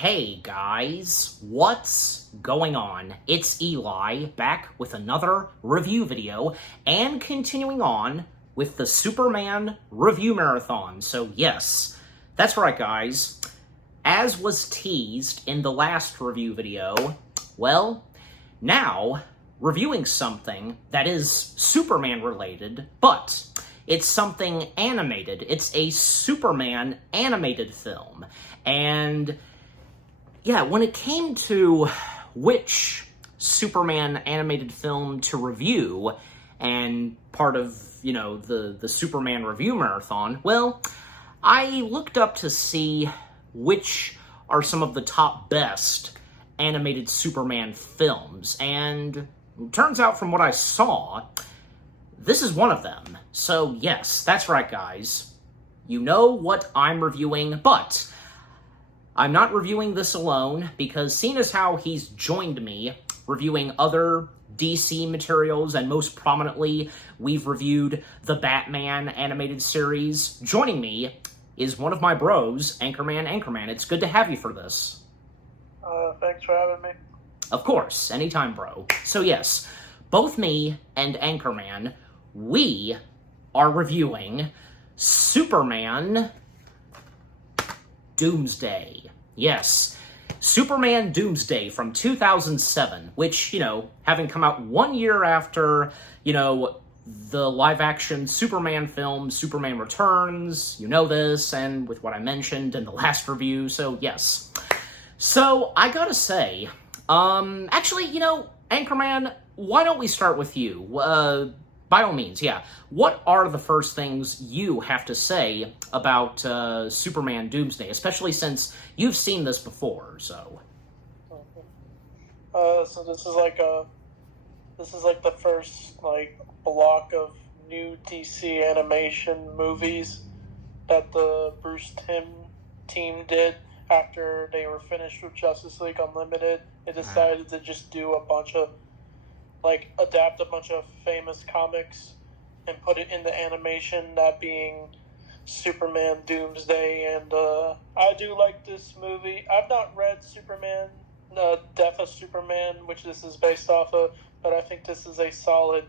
Hey guys, what's going on? It's Eli, back with another review video, and continuing on with the Superman review marathon. So yes, that's right guys, as was teased in the last review video, well, now reviewing something that is Superman related, but it's something animated. It's a Superman animated film. And yeah, when it came to which Superman animated film to review, and part of, the Superman review marathon, well, I looked up to see which are some of the top best animated Superman films, and it turns out from what I saw, this is one of them. So yes, that's right guys. You know what I'm reviewing, but I'm not reviewing this alone, because seeing as how he's joined me reviewing other DC materials, and most prominently, we've reviewed the Batman animated series, joining me is one of my bros, Anchorman. It's good to have you for this. Thanks for having me. Of course, anytime, bro. So yes, both me and Anchorman, we are reviewing Superman Doomsday. Yes, Superman Doomsday from 2007, which, having come out 1 year after, the live-action Superman film, Superman Returns, this, and with what I mentioned in the last review, so yes. So, I gotta say, actually, Anchorman, why don't we start with you? By all means, yeah. What are the first things you have to say about Superman Doomsday, especially since you've seen this before? So, so this is like the first block of new DC animation movies that the Bruce Timm team did after they were finished with Justice League Unlimited. They decided to just do a bunch of adapt a bunch of famous comics and put it into animation, that being Superman Doomsday, and I do like this movie. I've not read Superman, Death of Superman, which this is based off of, but I think this is a solid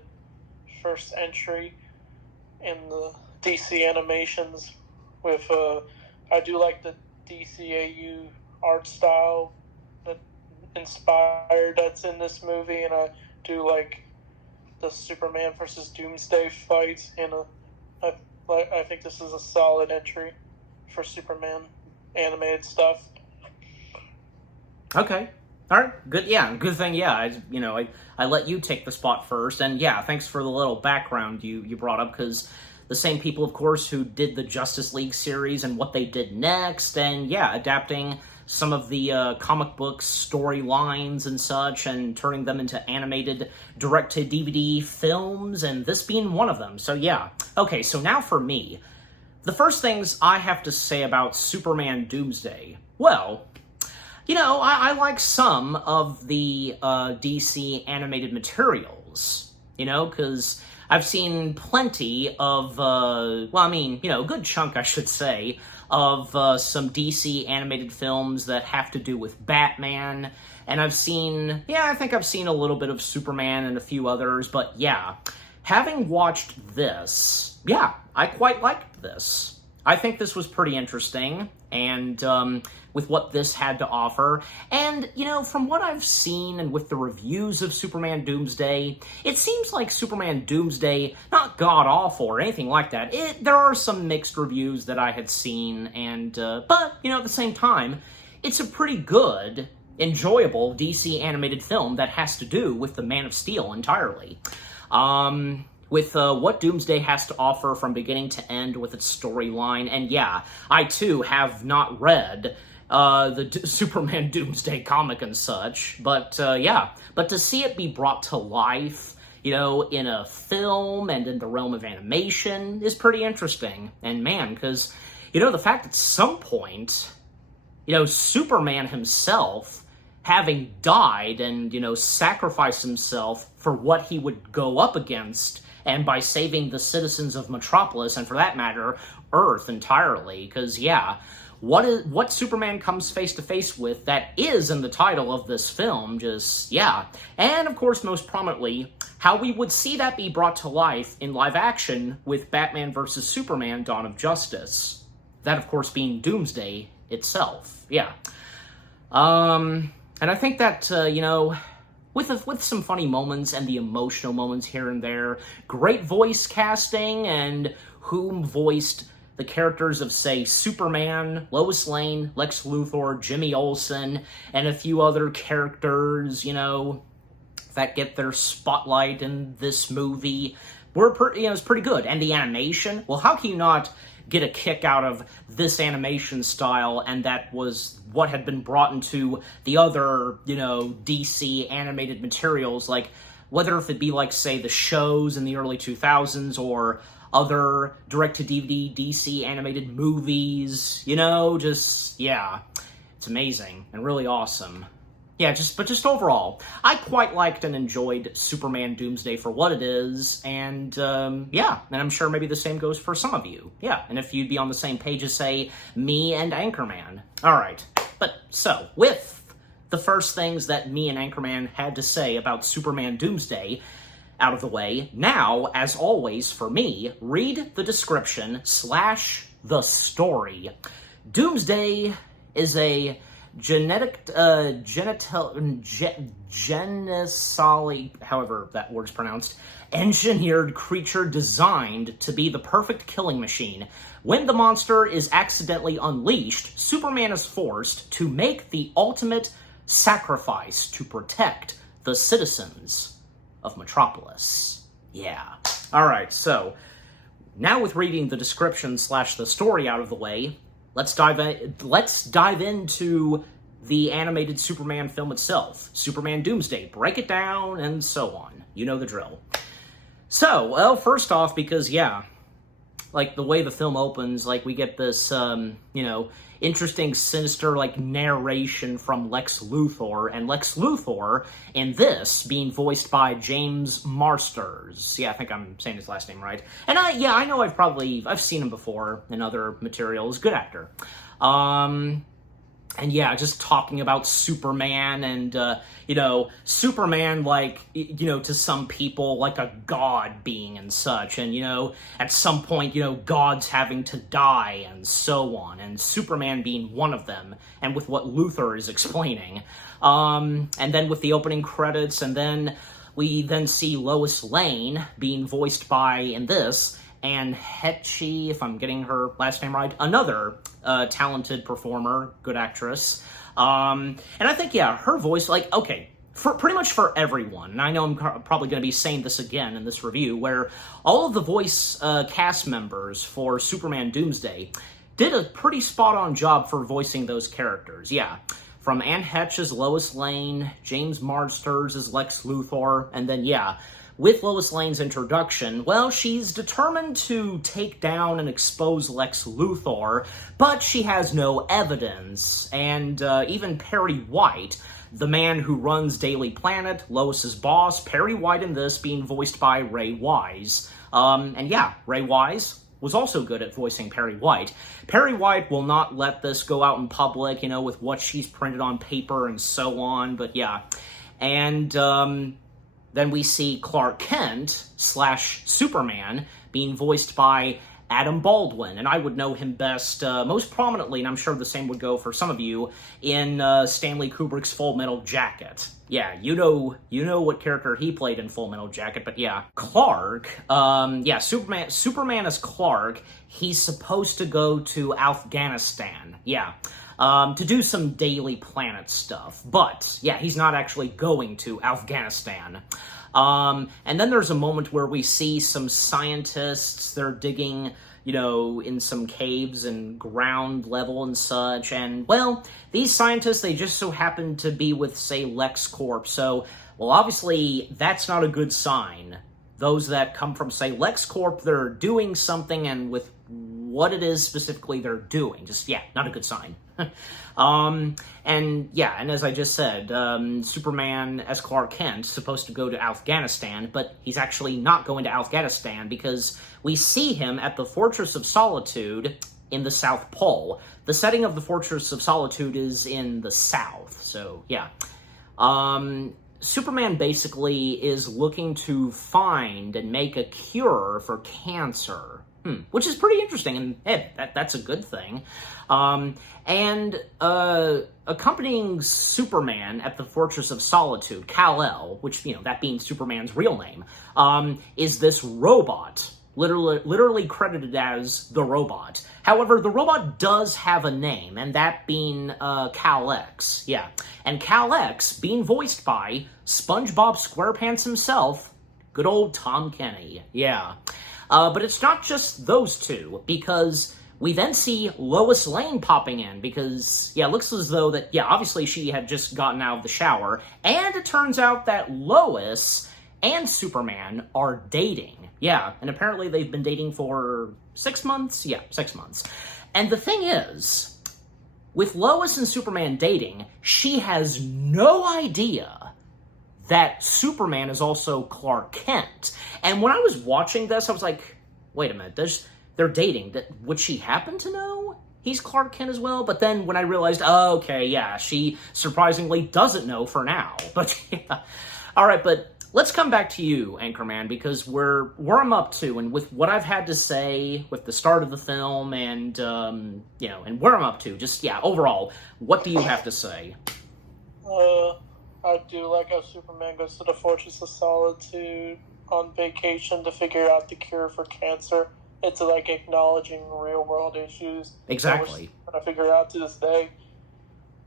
first entry in the DC animations. With I do like the DCAU art style that's in this movie, and I do like the Superman versus Doomsday fights, and I think this is a solid entry for Superman animated stuff. Okay. All right. Good. Yeah. Good thing. Yeah. I let you take the spot first, and yeah, thanks for the little background you brought up, because the same people, of course, who did the Justice League series and what they did next, and yeah, adapting some of the comic books storylines and such, and turning them into animated direct-to-DVD films, and this being one of them. So yeah. Okay, so now for me. The first things I have to say about Superman Doomsday, well, I like some of the DC animated materials, because I've seen plenty of, a good chunk, I should say, of some DC animated films that have to do with Batman, and I think I've seen a little bit of Superman and a few others, but yeah, having watched this, yeah, I quite liked this. I think this was pretty interesting, and with what this had to offer, and, from what I've seen and with the reviews of Superman Doomsday, it seems like Superman Doomsday, not god-awful or anything like that. There are some mixed reviews that I had seen, and, but, at the same time, it's a pretty good, enjoyable DC animated film that has to do with the Man of Steel entirely. With what Doomsday has to offer from beginning to end with its storyline. And yeah, I too have not read the Superman Doomsday comic and such, but yeah, but to see it be brought to life, in a film and in the realm of animation is pretty interesting. And man, because, the fact at some point, Superman himself, having died and, sacrificed himself for what he would go up against, and by saving the citizens of Metropolis, and for that matter, Earth entirely, because, yeah, what Superman comes face to face with that is in the title of this film, just, yeah. And, of course, most prominently, how we would see that be brought to life in live action with Batman vs. Superman: Dawn of Justice. That, of course, being Doomsday itself, yeah. And I think that, with some funny moments and the emotional moments here and there, great voice casting, and whom voiced the characters of, say, Superman, Lois Lane, Lex Luthor, Jimmy Olsen, and a few other characters, that get their spotlight in this movie, it's pretty good. And the animation, well, how can you not get a kick out of this animation style, and that was what had been brought into the other, DC animated materials, like, whether if it be like, say, the shows in the early 2000s, or other direct-to-DVD DC animated movies, yeah, it's amazing and really awesome. Yeah, just overall, I quite liked and enjoyed Superman Doomsday for what it is, and, yeah, and I'm sure maybe the same goes for some of you. Yeah, and if you'd be on the same page as, say, me and Anchorman. Alright, but so, with the first things that me and Anchorman had to say about Superman Doomsday out of the way, now, as always for me, read the description / the story. Doomsday is a genically, however that word's pronounced, engineered creature designed to be the perfect killing machine. When the monster is accidentally unleashed, Superman is forced to make the ultimate sacrifice to protect the citizens of Metropolis. Yeah. Alright, so, now with reading the description / the story out of the way, let's dive into the animated Superman film itself. Superman Doomsday. Break it down, and so on. You know the drill. So, well, first off, because, yeah, like, the way the film opens, like, we get this, interesting, sinister, like, narration from Lex Luthor, and Lex Luthor, in this, being voiced by James Marsters. Yeah, I think I'm saying his last name right. And I know I've seen him before in other materials. Good actor. And yeah, just talking about Superman and, Superman, like, to some people, like a god being and such. And, at some point, gods having to die and so on. And Superman being one of them. And with what Luthor is explaining. And then with the opening credits, and then we then see Lois Lane being voiced by, in this, Anne Heche, if I'm getting her last name right, another talented performer, good actress. And I think, yeah, her voice, like, okay, pretty much for everyone, and I know I'm probably going to be saying this again in this review, where all of the voice cast members for Superman Doomsday did a pretty spot-on job for voicing those characters, yeah. From Anne Heche as Lois Lane, James Marsters as Lex Luthor, and then, yeah, with Lois Lane's introduction, well, she's determined to take down and expose Lex Luthor, but she has no evidence, and even Perry White, the man who runs Daily Planet, Lois's boss, Perry White in this being voiced by Ray Wise. And yeah, Ray Wise was also good at voicing Perry White. Perry White will not let this go out in public, with what she's printed on paper and so on, but yeah. And, then we see Clark Kent / Superman being voiced by Adam Baldwin, and I would know him best, most prominently, and I'm sure the same would go for some of you, in Stanley Kubrick's Full Metal Jacket. Yeah, you know what character he played in Full Metal Jacket, but yeah. Clark, yeah, Superman as Clark, he's supposed to go to Afghanistan, yeah. To do some Daily Planet stuff. But, yeah, he's not actually going to Afghanistan. And then there's a moment where we see some scientists, they're digging, in some caves and ground level and such, and, well, these scientists, they just so happen to be with, say, LexCorp, so, well, obviously, that's not a good sign. Those that come from, say, LexCorp, they're doing something, and with what it is specifically they're doing. Just, yeah, not a good sign. And yeah, and as I just said, Superman as Clark Kent is supposed to go to Afghanistan, but he's actually not going to Afghanistan because we see him at the Fortress of Solitude in the South Pole. The setting of the Fortress of Solitude is in the South, so yeah. Superman basically is looking to find and make a cure for cancer, which is pretty interesting, and hey, that's a good thing. And accompanying Superman at the Fortress of Solitude, Kal-El, which, that being Superman's real name, is this robot, literally credited as the robot. However, the robot does have a name, and that being Kal-X. Yeah, and Kal-X being voiced by SpongeBob SquarePants himself, good old Tom Kenny. Yeah, but it's not just those two, because we then see Lois Lane popping in, because, it looks as though that, obviously she had just gotten out of the shower, and it turns out that Lois and Superman are dating. Yeah, and apparently they've been dating for 6 months? Yeah, 6 months. And the thing is, with Lois and Superman dating, she has no idea that Superman is also Clark Kent. And when I was watching this, I was like, wait a minute, they're dating. Would she happen to know he's Clark Kent as well? But then when I realized, oh, okay, yeah, she surprisingly doesn't know for now. But yeah. All right, but let's come back to you, Anchorman, because where I'm up to, and with what I've had to say with the start of the film, and and where I'm up to, just overall, what do you have to say? I do like how Superman goes to the Fortress of Solitude on vacation to figure out the cure for cancer. It's like acknowledging real world issues. Exactly. That we're trying to figure out to this day.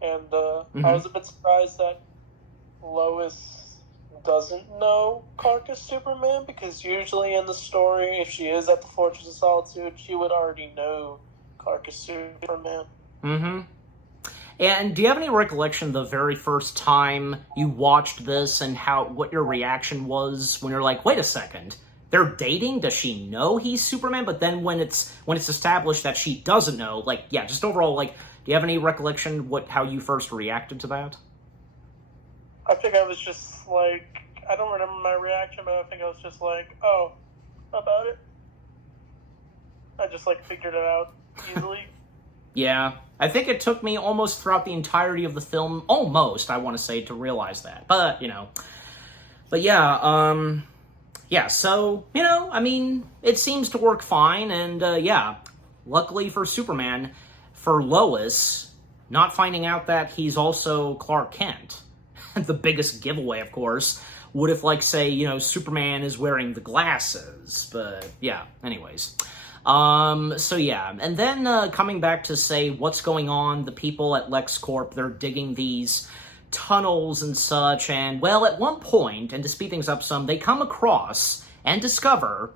And I was a bit surprised that Lois doesn't know Clark is Superman, because usually in the story, if she is at the Fortress of Solitude, she would already know Clark is Superman. Mm-hmm. And do you have any recollection the very first time you watched this and what your reaction was when you're like, wait a second, they're dating? Does she know he's Superman? But then when it's established that she doesn't know, just overall, do you have any recollection how you first reacted to that? I think I was just I don't remember my reaction, but I think I was just oh, about it. I just figured it out easily. Yeah. I think it took me almost throughout the entirety of the film, almost, I want to say, to realize that. But, But yeah, so, it seems to work fine, and, luckily for Superman, for Lois, not finding out that he's also Clark Kent, the biggest giveaway, of course, would if, Superman is wearing the glasses, but, yeah, anyways. So yeah, and then, coming back to say what's going on, the people at LexCorp, they're digging these tunnels and such, and, well, at one point, and to speed things up some, they come across and discover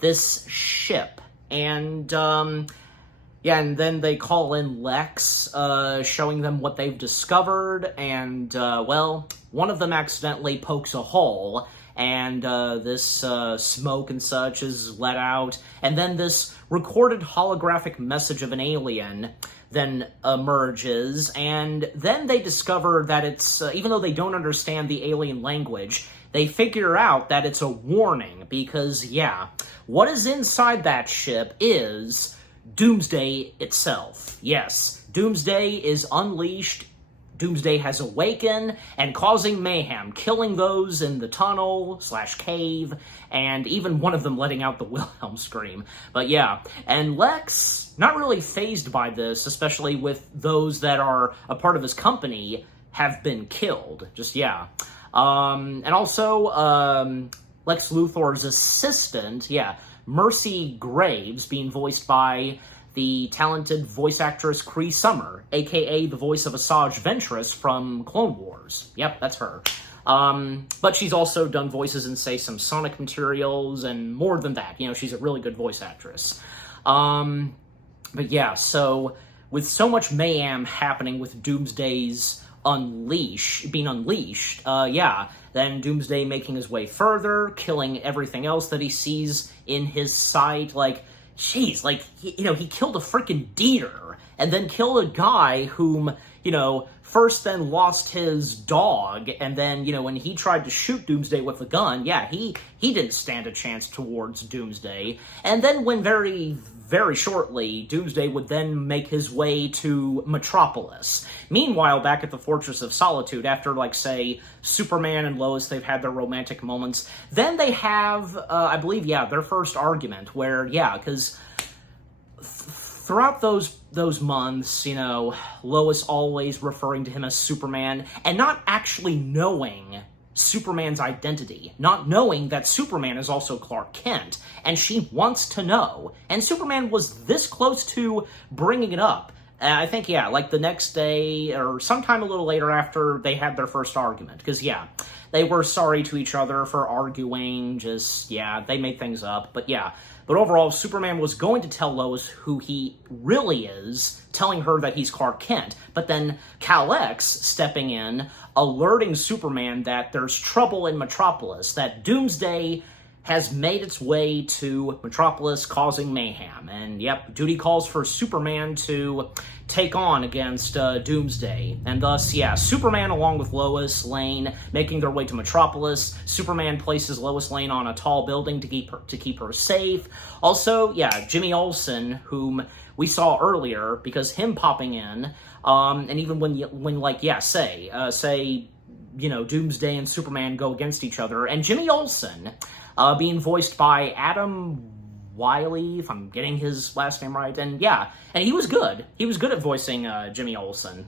this ship, and, and then they call in Lex, showing them what they've discovered, and, well, one of them accidentally pokes a hole, and this smoke and such is let out, and then this recorded holographic message of an alien then emerges, and then they discover that it's, even though they don't understand the alien language, they figure out that it's a warning, because, what is inside that ship is Doomsday itself. Yes, Doomsday is unleashed. Doomsday has awakened and causing mayhem, killing those in the tunnel/cave, and even one of them letting out the Wilhelm scream. But and Lex, not really fazed by this, especially with those that are a part of his company, have been killed. And also, Lex Luthor's assistant, Mercy Graves, being voiced by the talented voice actress Cree Summer, a.k.a. the voice of Asajj Ventress from Clone Wars. Yep, that's her. But she's also done voices in, say, some Sonic materials, and more than that. She's a really good voice actress. But so with so much mayhem happening with Doomsday's being unleashed, then Doomsday making his way further, killing everything else that he sees in his sight, jeez, he killed a freaking Dieter, and then killed a guy whom, first then lost his dog, and then, when he tried to shoot Doomsday with a gun, he didn't stand a chance towards Doomsday, and then when very, very shortly, Doomsday would then make his way to Metropolis. Meanwhile, back at the Fortress of Solitude, after, like, say, Superman and Lois, they've had their romantic moments, then they have, I believe, their first argument, where, because throughout those months, Lois always referring to him as Superman, and not actually knowing Superman's identity, not knowing that Superman is also Clark Kent, and she wants to know. And Superman was this close to bringing it up. I think, like the next day, or sometime a little later after they had their first argument, because, they were sorry to each other for arguing, they made things up, but But overall, Superman was going to tell Lois who he really is, telling her that he's Clark Kent, but then Kal-X stepping in, alerting Superman that there's trouble in Metropolis, that Doomsday has made its way to Metropolis, causing mayhem. And duty calls for Superman to take on against Doomsday. And thus, Superman along with Lois Lane making their way to Metropolis. Superman places Lois Lane on a tall building to keep her safe. Also, Jimmy Olsen, whom we saw earlier, because him popping in, and even say Doomsday and Superman go against each other, and Jimmy Olsen, being voiced by Adam Wiley, if I'm getting his last name right, and he was good. He was good at voicing Jimmy Olsen.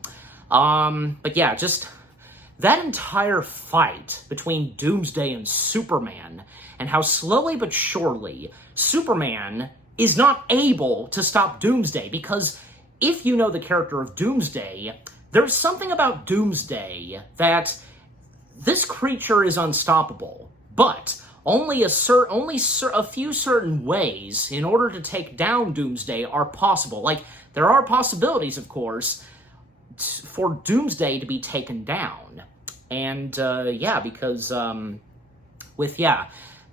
But just that entire fight between Doomsday and Superman, and how slowly but surely Superman is not able to stop Doomsday, because if you know the character of Doomsday, there's something about Doomsday that this creature is unstoppable, but only a few certain ways in order to take down Doomsday are possible. Like, there are possibilities, of course, for Doomsday to be taken down. And, because,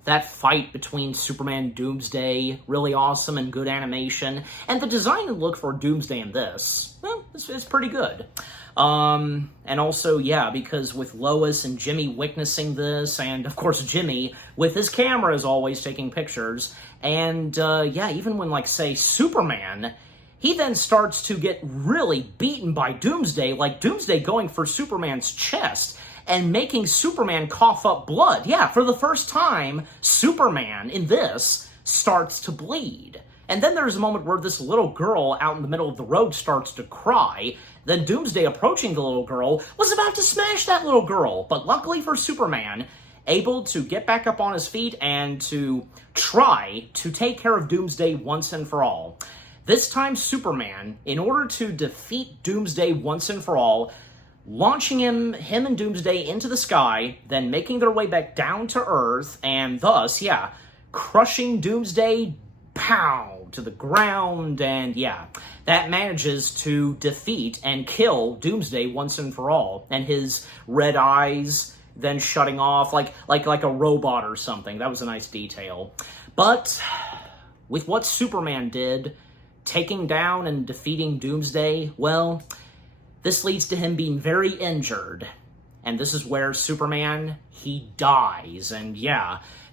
that fight between Superman and Doomsday, really awesome and good animation. And the design and look for Doomsday in this, it's pretty good. And also, because with Lois and Jimmy witnessing this, and of course Jimmy with his camera is always taking pictures, and even when, say, Superman, he then starts to get really beaten by Doomsday, like Doomsday going for Superman's chest and making Superman cough up blood. For the first time, Superman in this starts to bleed. And then there's a moment where this little girl out in the middle of the road starts to cry. Then Doomsday, approaching the little girl, was about to smash that little girl. But luckily for Superman, able to get back up on his feet and to try to take care of Doomsday once and for all. This time Superman, in order to defeat Doomsday once and for all, launching him and Doomsday into the sky, then making their way back down to Earth, and thus, crushing Doomsday, pow, to the ground, and that manages to defeat and kill Doomsday once and for all, and his red eyes then shutting off like a robot or something. That was a nice detail. But with what Superman did, taking down and defeating Doomsday, well, this leads to him being very injured. And this is where Superman, he dies. And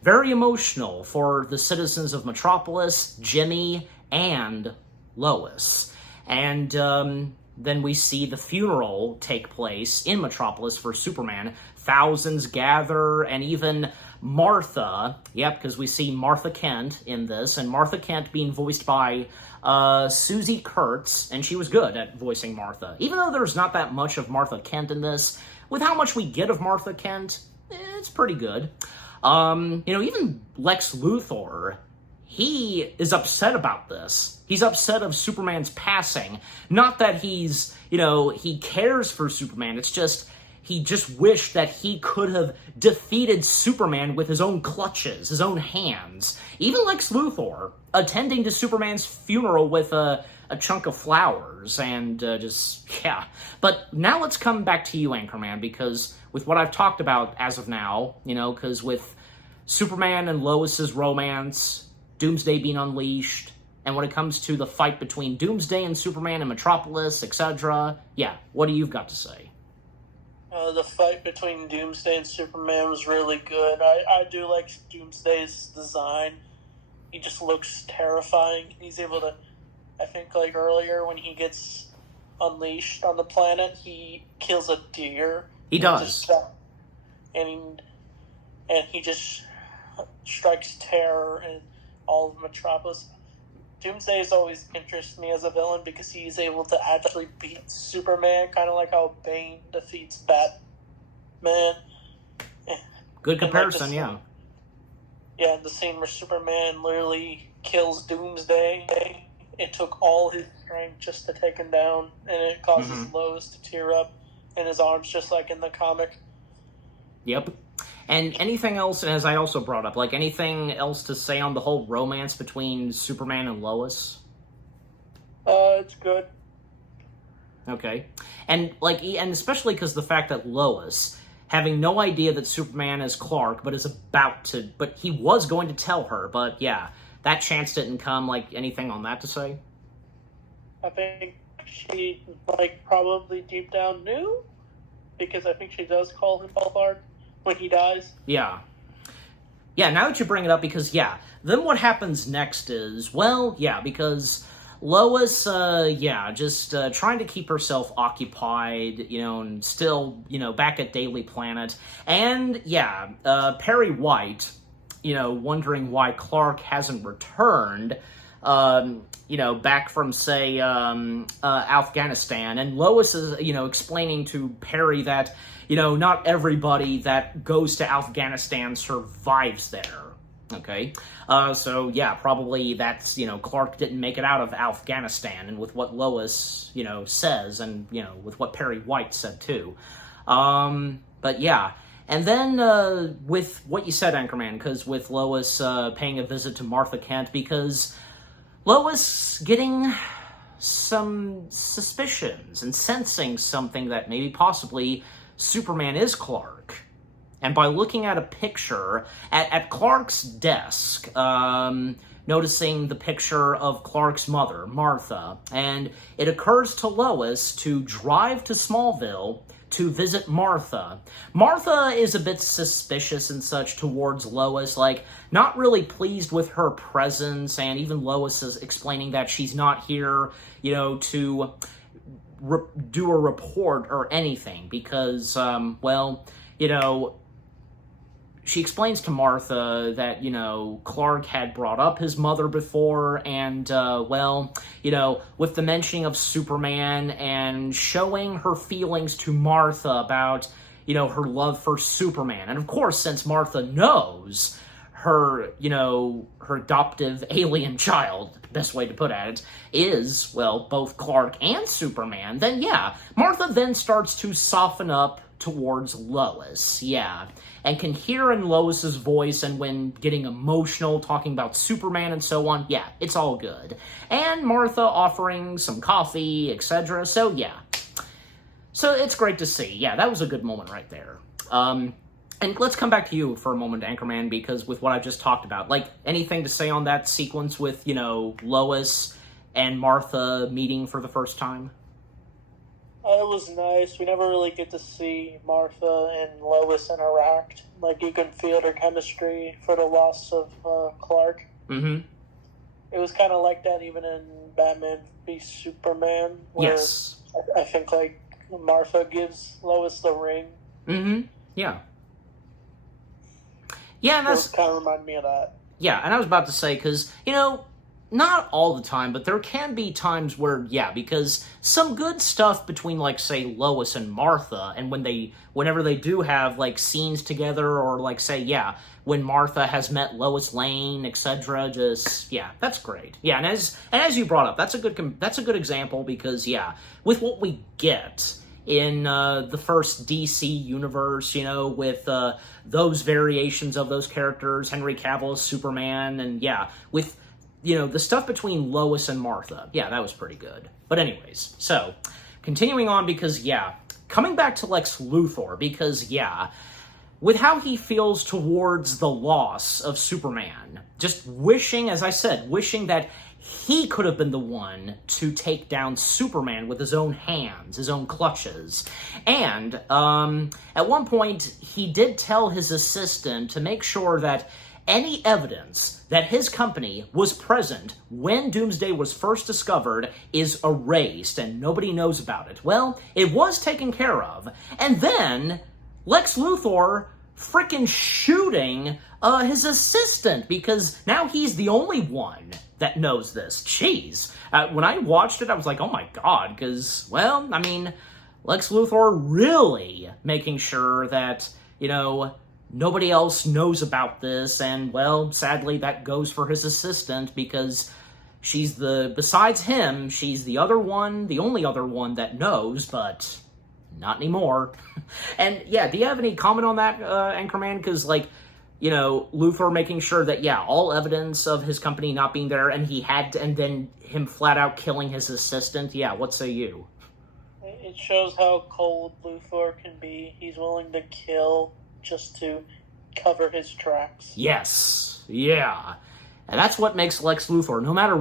very emotional for the citizens of Metropolis, Jimmy, and Lois. And then we see the funeral take place in Metropolis for Superman. Thousands gather, and even Martha, because we see Martha Kent in this, and Martha Kent being voiced by Susie Kurtz, and she was good at voicing Martha. Even though there's not that much of Martha Kent in this, with how much we get of Martha Kent, it's pretty good. Even Lex Luthor, he is upset about this. He's upset of Superman's passing. Not that he's, he cares for Superman, it's just, he just wished that he could have defeated Superman with his own clutches, his own hands. Even Lex Luthor, attending to Superman's funeral with a chunk of flowers, and But now let's come back to you, Anchorman, because with what I've talked about as of now, because with Superman and Lois's romance, Doomsday being unleashed, and when it comes to the fight between Doomsday and Superman in Metropolis, etc., what do you got to say? The fight between Doomsday and Superman was really good. I do like Doomsday's design. he just looks terrifying. He's able to, I think, like earlier when he gets unleashed on the planet, he kills a deer. He does. And he just strikes terror in all of Metropolis. Doomsday has always interested me as a villain because he's able to actually beat Superman, kind of like how Bane defeats Batman. Good comparison, like yeah. Yeah, the scene where Superman literally kills Doomsday. It took all his strength just to take him down, and it causes Lois to tear up in his arms, just like in the comic. Yep. And anything else, as I also brought up, like anything else to say on the whole romance between Superman and Lois? It's good. Okay. And especially because the fact that Lois, having no idea that Superman is Clark, but he was going to tell her, but yeah, that chance didn't come. Like, anything on that to say? I think she, probably deep down knew, because I think she does call him Clark when he dies. Yeah. Yeah, now that you bring it up, because, yeah, then what happens next is, well, yeah, because Lois, just trying to keep herself occupied, and still, back at Daily Planet, and, yeah, Perry White, wondering why Clark hasn't returned, back from, say, Afghanistan, and Lois is, explaining to Perry that, not everybody that goes to Afghanistan survives there, okay? So, yeah, probably that's, Clark didn't make it out of Afghanistan, and with what Lois, says, and, with what Perry White said, too. But, yeah. And then, with what you said, Anchorman, because with Lois paying a visit to Martha Kent, because Lois getting some suspicions and sensing something that maybe possibly Superman is Clark. And by looking at a picture at Clark's desk, noticing the picture of Clark's mother, Martha, and it occurs to Lois to drive to Smallville to visit Martha. Martha is a bit suspicious and such towards Lois, not really pleased with her presence, and even Lois is explaining that she's not here, to do a report or anything, because, she explains to Martha that, Clark had brought up his mother before, and, with the mentioning of Superman and showing her feelings to Martha about, her love for Superman. And of course, since Martha knows her, her adoptive alien child, best way to put it, is, both Clark and Superman, then yeah, Martha then starts to soften up towards Lois, yeah, and can hear in Lois's voice, and when getting emotional, talking about Superman and so on, yeah, it's all good. And Martha offering some coffee, etc., so yeah. So it's great to see. Yeah, that was a good moment right there. And let's come back to you for a moment, Anchorman, because with what I just talked about, anything to say on that sequence with, Lois and Martha meeting for the first time? It was nice. We never really get to see Martha and Lois interact. You can feel their chemistry for the loss of Clark. Mm-hmm. It was kind of like that even in Batman v Superman, where yes. I think, Martha gives Lois the ring. Mm-hmm. Yeah. Yeah, and that's... kind of reminded me of that. Yeah, and I was about to say, because, not all the time, but there can be times where, yeah, because some good stuff between, say, Lois and Martha, and whenever they do have, scenes together, or, say, yeah, when Martha has met Lois Lane, etc., just, yeah, that's great. Yeah, and as you brought up, that's a good example, because, yeah, with what we get in the first DC universe, with those variations of those characters, Henry Cavill as Superman, and, yeah, with the stuff between Lois and Martha. Yeah, that was pretty good. But anyways, so, continuing on, because, yeah, coming back to Lex Luthor, because, yeah, with how he feels towards the loss of Superman, just wishing, as I said, wishing that he could have been the one to take down Superman with his own hands, his own clutches. And, at one point, he did tell his assistant to make sure that any evidence that his company was present when Doomsday was first discovered is erased and nobody knows about it. Well, it was taken care of. And then Lex Luthor frickin' shooting his assistant because now he's the only one that knows this. Jeez. When I watched it, I was like, oh my god, because, well, I mean, Lex Luthor really making sure that, nobody else knows about this, and, well, sadly, that goes for his assistant, because besides him, she's the only other one that knows, but not anymore. And, yeah, do you have any comment on that, Anchorman? Because, Luthor making sure that, all evidence of his company not being there, and and then him flat out killing his assistant, what say you? It shows how cold Luthor can be. He's willing to kill just to cover his tracks. Yes. Yeah. And that's what makes Lex Luthor, no matter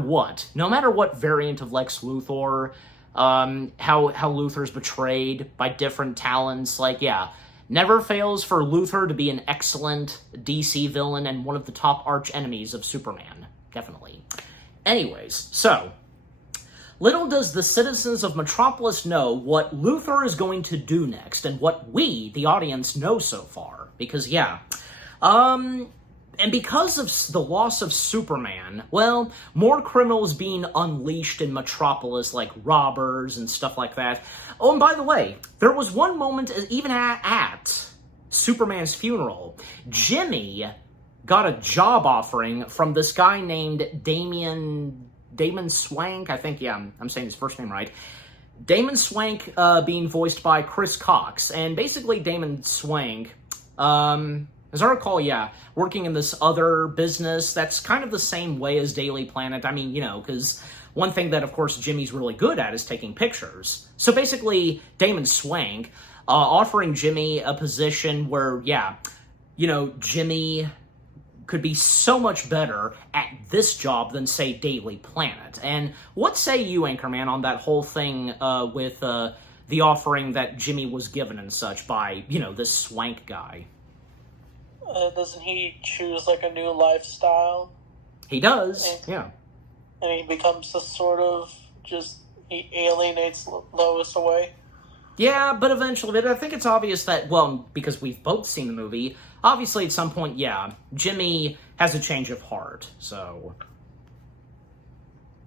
what variant of Lex Luthor, how Luthor's betrayed by different talents, never fails for Luthor to be an excellent DC villain and one of the top arch enemies of Superman. Definitely. Anyways, so little does the citizens of Metropolis know what Luthor is going to do next, and what we, the audience, know so far. Because, and because of the loss of Superman, well, more criminals being unleashed in Metropolis, like robbers and stuff like that. Oh, and by the way, there was one moment, even at Superman's funeral, Jimmy got a job offering from this guy named Damon Swank, I think, I'm saying his first name right. Damon Swank being voiced by Chris Cox. And basically Damon Swank, as I recall, working in this other business that's kind of the same way as Daily Planet. I mean, because one thing that, of course, Jimmy's really good at is taking pictures. So basically, Damon Swank offering Jimmy a position where, Jimmy could be so much better at this job than, say, Daily Planet. And what say you, Anchorman, on that whole thing with the offering that Jimmy was given and such by, this Swank guy? Doesn't he choose, a new lifestyle? He does, And he becomes he alienates Lois away? Yeah, but eventually, I think it's obvious that, well, because we've both seen the movie, obviously at some point, Jimmy has a change of heart, so.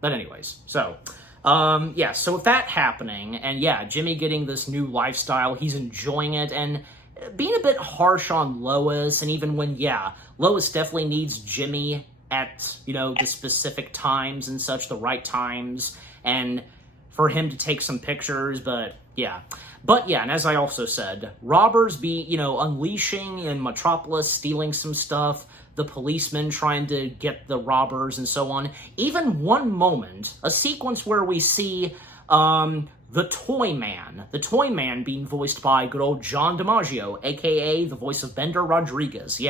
But anyways, so, so with that happening, and Jimmy getting this new lifestyle, he's enjoying it, and being a bit harsh on Lois, and even when, Lois definitely needs Jimmy at, the specific times and such, the right times, and for him to take some pictures, but and as I also said, robbers unleashing in Metropolis, stealing some stuff, the policemen trying to get the robbers and so on. Even one moment, a sequence where we see the Toy Man being voiced by good old John DiMaggio, aka the voice of Bender Rodriguez,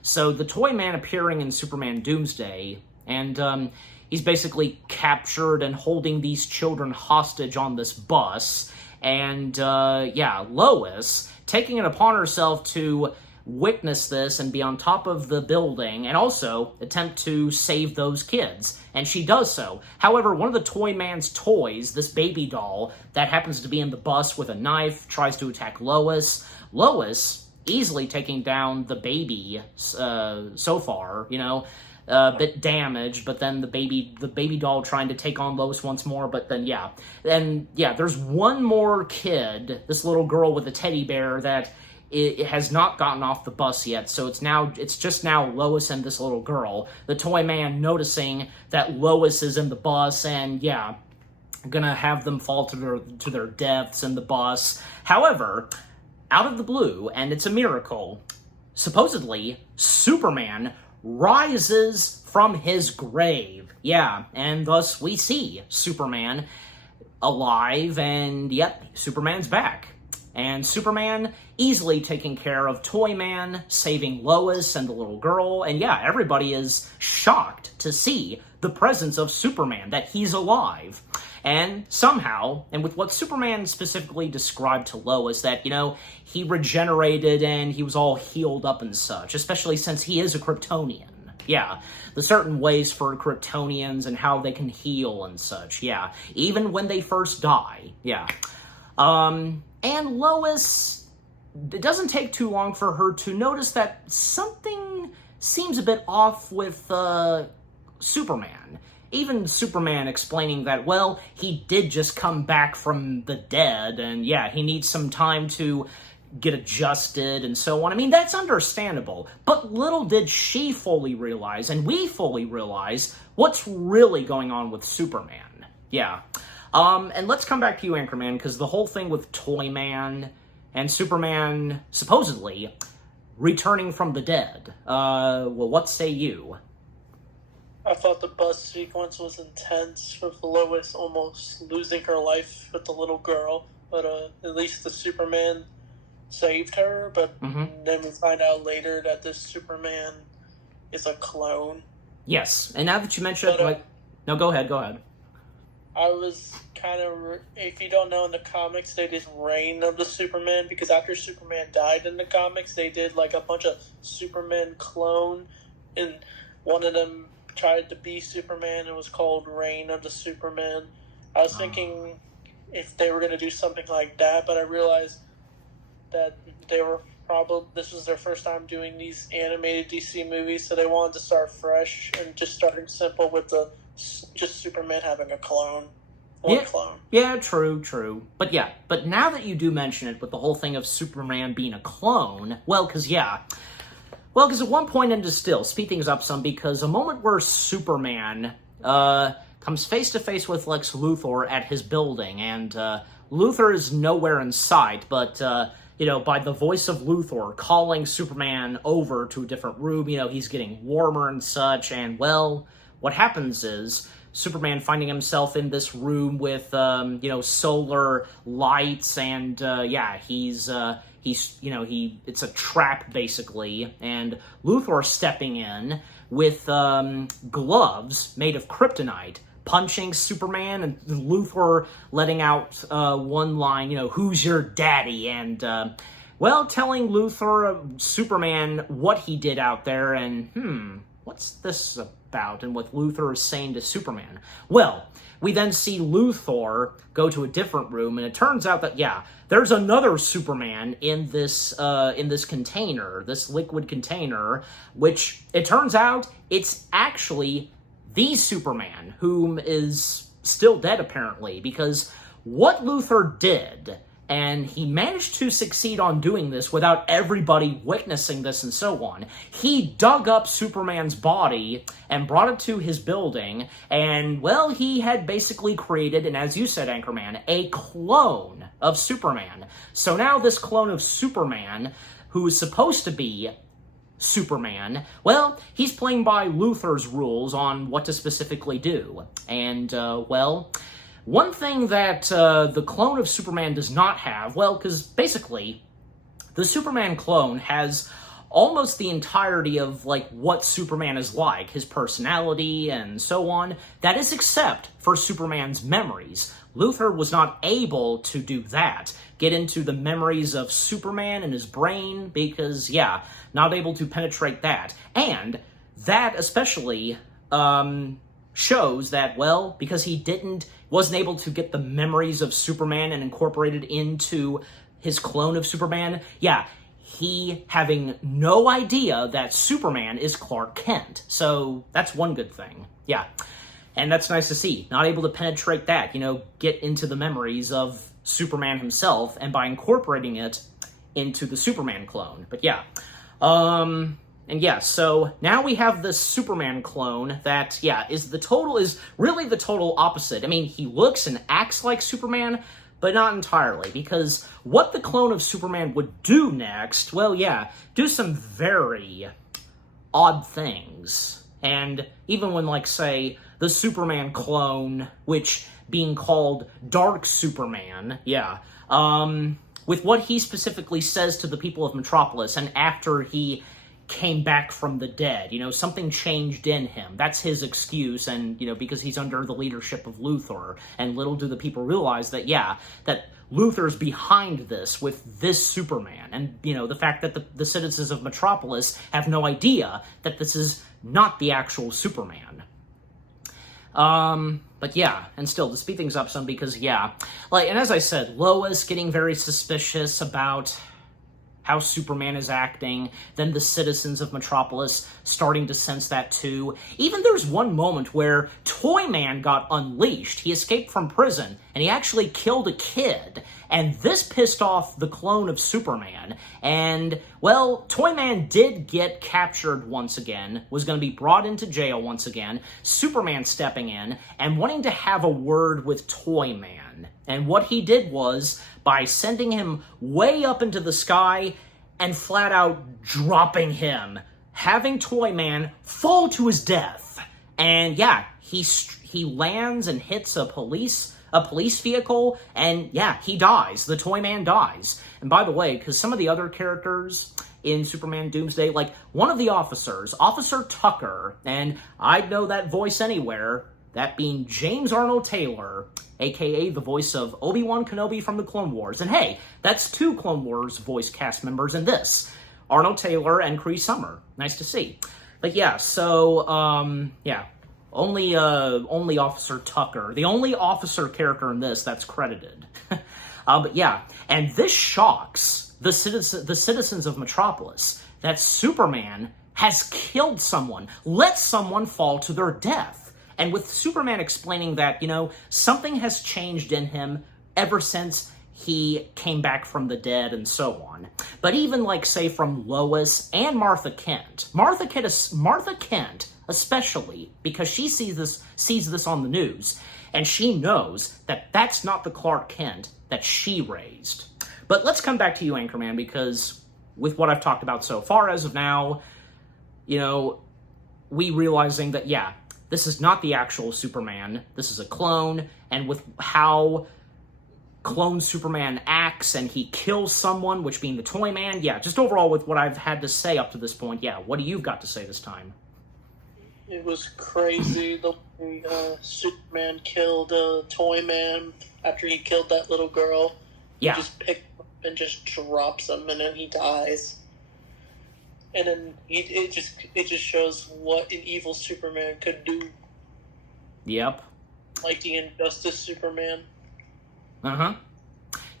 So the Toy Man appearing in Superman Doomsday, and he's basically captured and holding these children hostage on this bus. And, Lois taking it upon herself to witness this and be on top of the building and also attempt to save those kids. And she does so. However, one of the Toy Man's toys, this baby doll that happens to be in the bus with a knife, tries to attack Lois. Lois easily taking down the baby so far, a bit damaged, but then the baby doll trying to take on Lois once more, but then there's one more kid, this little girl with a teddy bear that it has not gotten off the bus yet, so it's just now Lois and this little girl. The Toy Man noticing that Lois is in the bus and gonna have them fall to their deaths in the bus. However, out of the blue, and it's a miracle, supposedly Superman rises from his grave. And thus we see Superman alive, and Superman's back. And Superman easily taking care of Toy Man, saving Lois and the little girl, and everybody is shocked to see the presence of Superman, that he's alive. And somehow, and with what Superman specifically described to Lois, that, he regenerated and he was all healed up and such, especially since he is a Kryptonian. Yeah, the certain ways for Kryptonians and how they can heal and such, yeah. Even when they first die, yeah. And Lois, it doesn't take too long for her to notice that something seems a bit off with, Superman. Even Superman explaining that, well, he did just come back from the dead, and yeah, he needs some time to get adjusted and so on. I mean, that's understandable, but little did she fully realize, and we fully realize, what's really going on with Superman. Yeah. And let's come back to you, Anchorman, because the whole thing with Toyman and Superman supposedly returning from the dead. Well, what say you? I thought the bus sequence was intense, with Lois almost losing her life with the little girl, but at least the Superman saved her, but then we find out later that this Superman is a clone. Yes, and now that you mention it, no, go ahead. I was kind of, if you don't know, in the comics, they did Reign of the Superman, because after Superman died in the comics, they did like a bunch of Superman clone, and one of them tried to be Superman. It was called Reign of the Superman. I was thinking if they were going to do something like that, but I realized that this was their first time doing these animated DC movies, so they wanted to start fresh and just starting simple with just Superman having a clone. One clone. Yeah, true. But now that you do mention it, with the whole thing of Superman being a clone, because at one point in Distill, speed things up some, because a moment where Superman comes face to face with Lex Luthor at his building, and Luthor is nowhere in sight, but by the voice of Luthor calling Superman over to a different room, he's getting warmer and such, and what happens is Superman finding himself in this room with solar lights, and it's a trap basically, and Luthor stepping in with gloves made of kryptonite, punching Superman, and Luthor letting out one line, who's your daddy, and telling Superman what he did out there, and what's this about, and what Luthor is saying to Superman. We then see Luthor go to a different room, and it turns out that, there's another Superman in this container, this liquid container, which it turns out it's actually the Superman, whom is still dead apparently, because what Luthor did, and he managed to succeed on doing this without everybody witnessing this and so on. He dug up Superman's body and brought it to his building, and, he had basically created, and as you said, Anchorman, a clone of Superman. So now this clone of Superman, who is supposed to be Superman, he's playing by Luthor's rules on what to specifically do. And, one thing that the clone of Superman does not have, because basically the Superman clone has almost the entirety of, what Superman is like, his personality and so on. That is except for Superman's memories. Luthor was not able to do that, get into the memories of Superman in his brain, because, not able to penetrate that. And that especially shows that, because he wasn't able to get the memories of Superman and incorporate it into his clone of Superman, he having no idea that Superman is Clark Kent. So that's one good thing. And that's nice to see. Not able to penetrate that, get into the memories of Superman himself, and by incorporating it into the Superman clone. But so now we have this Superman clone that, is really the total opposite. I mean, he looks and acts like Superman, but not entirely, because what the clone of Superman would do next, do some very odd things. And even when, say, the Superman clone, which being called Dark Superman, with what he specifically says to the people of Metropolis, and after he came back from the dead. You know, something changed in him. That's his excuse, and, you know, because he's under the leadership of Luthor. And little do the people realize that, yeah, that Luthor's behind this with this Superman. And, you know, the fact that the citizens of Metropolis have no idea that this is not the actual Superman. But yeah, and still, to speed things up some, because, yeah, like, and as I said, Lois getting very suspicious about how Superman is acting, then the citizens of Metropolis starting to sense that too. Even there's one moment where Toyman got unleashed. He escaped from prison, and he actually killed a kid. And this pissed off the clone of Superman. And, well, Toyman did get captured once again, was going to be brought into jail once again, Superman stepping in and wanting to have a word with Toyman. And what he did was, by sending him way up into the sky and flat out dropping him, having Toyman fall to his death. And yeah, he lands and hits a police vehicle, and yeah, he dies. The Toyman dies. And by the way, because some of the other characters in Superman Doomsday, like one of the officers, Officer Tucker, and I'd know that voice anywhere, that being James Arnold Taylor, aka the voice of Obi-Wan Kenobi from the Clone Wars. And hey, that's 2 Clone Wars voice cast members in this. Arnold Taylor and Cree Summer. Nice to see. But yeah, so, yeah. Only Officer Tucker. The only officer character in this that's credited. But yeah, and this shocks the citizens of Metropolis, that Superman has killed someone, let someone fall to their death. And with Superman explaining that, you know, something has changed in him ever since he came back from the dead and so on. But even, like, say, from Lois and Martha Kent. Martha Kent, especially, because she sees this on the news, and she knows that that's not the Clark Kent that she raised. But let's come back to you, Anchorman, because with what I've talked about so far as of now, you know, we realizing that, yeah, this is not the actual Superman. This is a clone, and with how clone Superman acts, and he kills someone, which being the Toyman, yeah, just overall with what I've had to say up to this point, yeah, what do you got to say this time? It was crazy the way Superman killed Toyman after he killed that little girl. Yeah. He just picked him up and just drops him, and then he dies. And then it just shows what an evil Superman could do. Yep. Like the Injustice Superman. Uh-huh.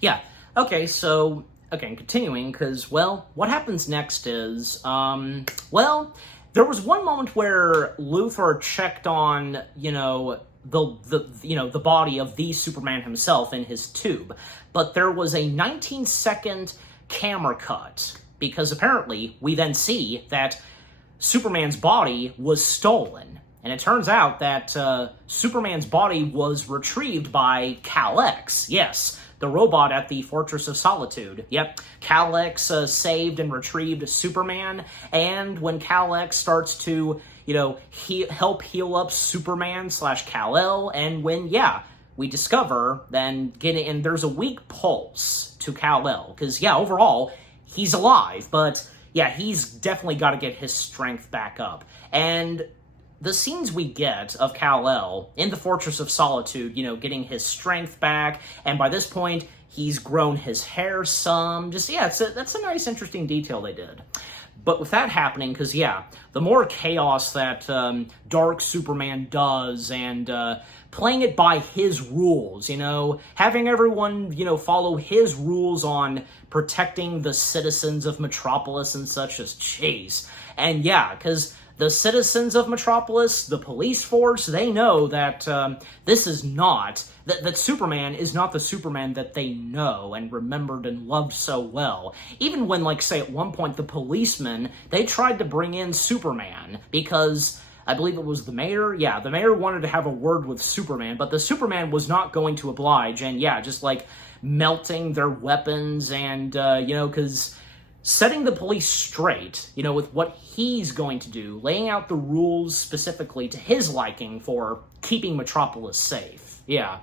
Yeah. Okay, so, again, continuing, because, well, what happens next is, well, there was one moment where Luthor checked on, you know, the body of the Superman himself in his tube, but there was a 19-second camera cut, because apparently we then see that Superman's body was stolen. And it turns out that Superman's body was retrieved by Kal-X. Yes, the robot at the Fortress of Solitude. Yep, Kal-X saved and retrieved Superman. And when Kal-X starts to, you know, help heal up Superman / Kal-El, and when, yeah, we discover then and there's a weak pulse to Kal-El. Because, yeah, overall, he's alive, but yeah, he's definitely got to get his strength back up. And the scenes we get of Kal-El in the Fortress of Solitude, you know, getting his strength back, and by this point, he's grown his hair some. Just, yeah, that's a nice, interesting detail they did. But with that happening, because, yeah, the more chaos that Dark Superman does, and playing it by his rules, you know, having everyone, you know, follow his rules on protecting the citizens of Metropolis and such, as jeez. And yeah, because the citizens of Metropolis, the police force, they know that this is not, that Superman is not the Superman that they know and remembered and loved so well. Even when, like, say, at one point, the policemen, they tried to bring in Superman because I believe it was the mayor. Yeah, the mayor wanted to have a word with Superman, but the Superman was not going to oblige. And yeah, just like melting their weapons and, you know, because setting the police straight, you know, with what he's going to do, laying out the rules specifically to his liking for keeping Metropolis safe. Yeah.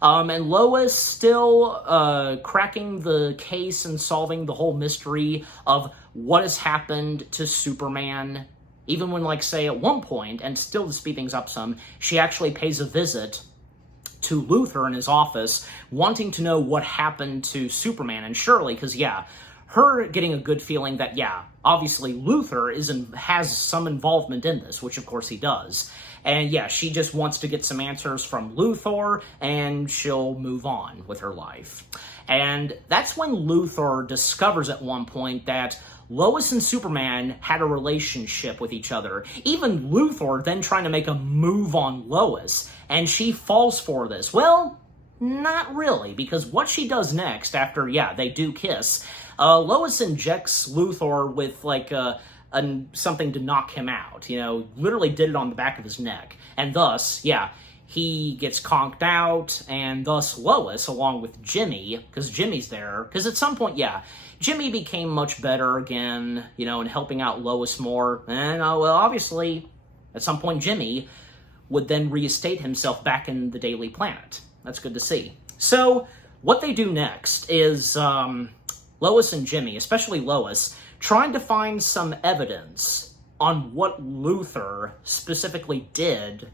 And Lois still cracking the case and solving the whole mystery of what has happened to Superman. Even when, like, say, at one point, and still to speed things up some, she actually pays a visit to Luthor in his office, wanting to know what happened to Superman and Shirley, because, yeah, her getting a good feeling that, yeah, obviously Luthor has some involvement in this, which of course he does. And yeah, she just wants to get some answers from Luthor, and she'll move on with her life. And that's when Luthor discovers at one point that Lois and Superman had a relationship with each other. Even Luthor then trying to make a move on Lois, and she falls for this. Well, not really, because what she does next after, yeah, they do kiss, Lois injects Luthor with, like, something to knock him out. You know, literally did it on the back of his neck. And thus, yeah, he gets conked out, and thus Lois, along with Jimmy, because Jimmy's there, because at some point, yeah, Jimmy became much better again, you know, and helping out Lois more. And, well, obviously, at some point, Jimmy would then reinstate himself back in the Daily Planet. That's good to see. So, what they do next is Lois and Jimmy, especially Lois, trying to find some evidence on what Luthor specifically did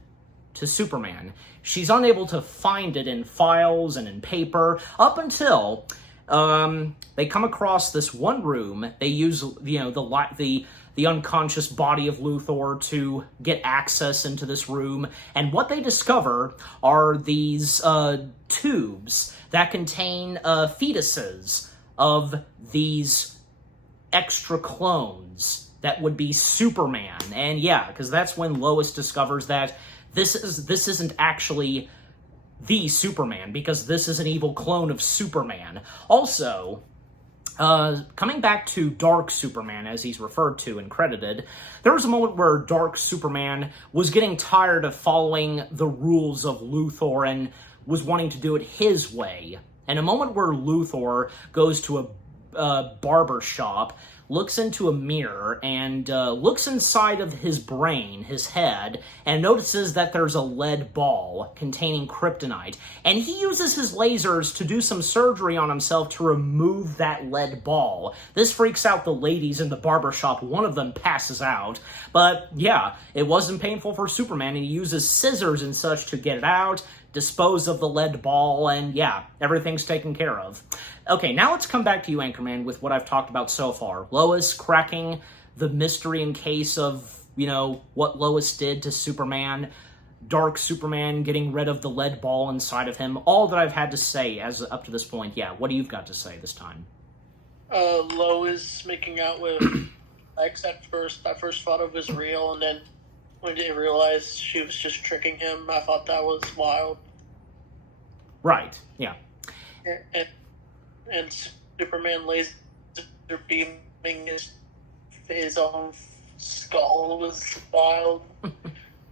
to Superman. She's unable to find it in files and in paper up until they come across this one room. They use, you know, the unconscious body of Luthor to get access into this room, and what they discover are these tubes that contain fetuses of these extra clones that would be Superman. And yeah, because that's when Lois discovers that this isn't actually the Superman, because this is an evil clone of Superman. Also, coming back to Dark Superman, as he's referred to and credited, there was a moment where Dark Superman was getting tired of following the rules of Luthor and was wanting to do it his way. And a moment where Luthor goes to a barber shop, looks into a mirror, and looks inside of his brain, his head, and notices that there's a lead ball containing kryptonite. And he uses his lasers to do some surgery on himself to remove that lead ball. This freaks out the ladies in the barber shop. One of them passes out. But yeah, it wasn't painful for Superman, and he uses scissors and such to get it out, dispose of the lead ball, and yeah, everything's taken care of. Okay, now let's come back to you, Anchorman, with what I've talked about so far. Lois cracking the mystery in case of, you know, what Lois did to Superman, Dark Superman getting rid of the lead ball inside of him, all that I've had to say as up to this point. Yeah, what do you've got to say this time? Lois making out with Lex at first. I first thought it was real, and then when I realized she was just tricking him, I thought that was wild. Right, yeah. And Superman laser beaming his own skull was wild.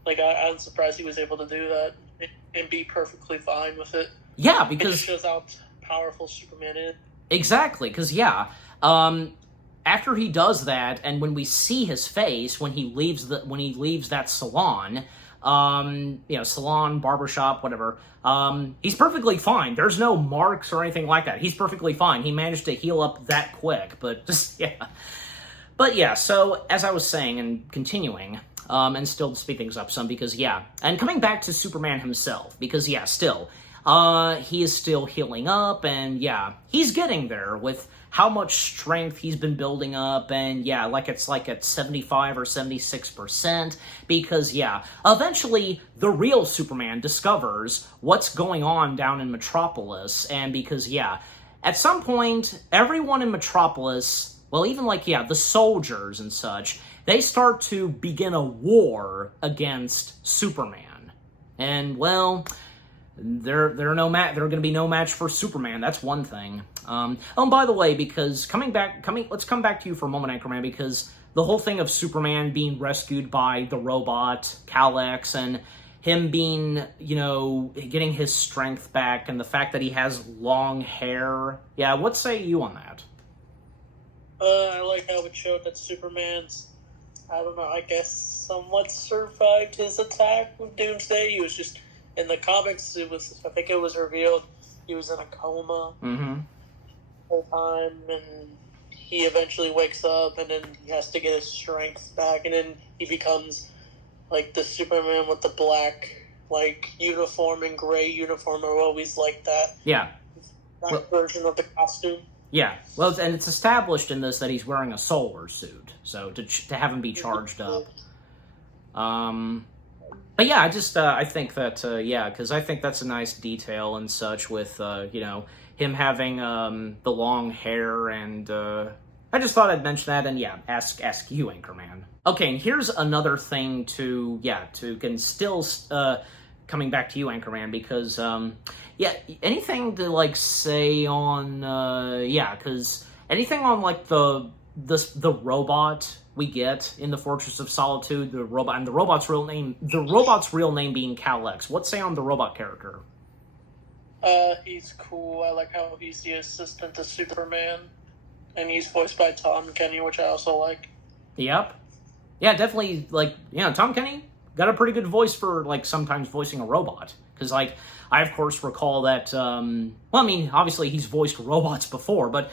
Like, I'm surprised he was able to do that and be perfectly fine with it. Yeah, because it just shows how powerful Superman is. Exactly, because yeah, after he does that, and when we see his face when he leaves that salon, you know, salon, barbershop, whatever, he's perfectly fine. There's no marks or anything like that. He's perfectly fine. He managed to heal up that quick, but just, yeah. But yeah, so as I was saying and continuing, and still to speed things up some, because yeah, and coming back to Superman himself, because yeah, still, he is still healing up, and yeah, he's getting there with how much strength he's been building up, and yeah, it's like at 75 or 76%, because yeah, eventually the real Superman discovers what's going on down in Metropolis, and because yeah, at some point, everyone in Metropolis, well, even like, yeah, the soldiers and such, they start to begin a war against Superman. And, well, they're going to be no match for Superman. That's one thing. Oh, and by the way, because let's come back to you for a moment, Anchorman, because the whole thing of Superman being rescued by the robot, Kal-X, and him being, you know, getting his strength back, and the fact that he has long hair. Yeah, what say you on that? I like how it showed that Superman's, I don't know, I guess somewhat survived his attack with Doomsday. He was just in the comics, I think it was revealed he was in a coma the whole time, and he eventually wakes up, and then he has to get his strength back, and then he becomes like the Superman with the black uniform and gray uniform. Are always like that. Yeah. That version of the costume. Yeah, well, and it's established in this that he's wearing a solar suit, so to have him be charged up. But yeah, I think that, because I think that's a nice detail and such with, him having the long hair, and I just thought I'd mention that, and yeah, ask you, Anchorman. Okay, and here's another thing to still coming back to you, Anchorman, because, anything to, say on, because anything on, the robot we get in the Fortress of Solitude, the robot, and the robot's real name being Cal-X. What say on the robot character? He's cool. I like how he's the assistant to Superman, and he's voiced by Tom Kenny, which I also like. Yep. Yeah, definitely, Tom Kenny got a pretty good voice for, sometimes voicing a robot. Because, I, of course, recall that, obviously he's voiced robots before, but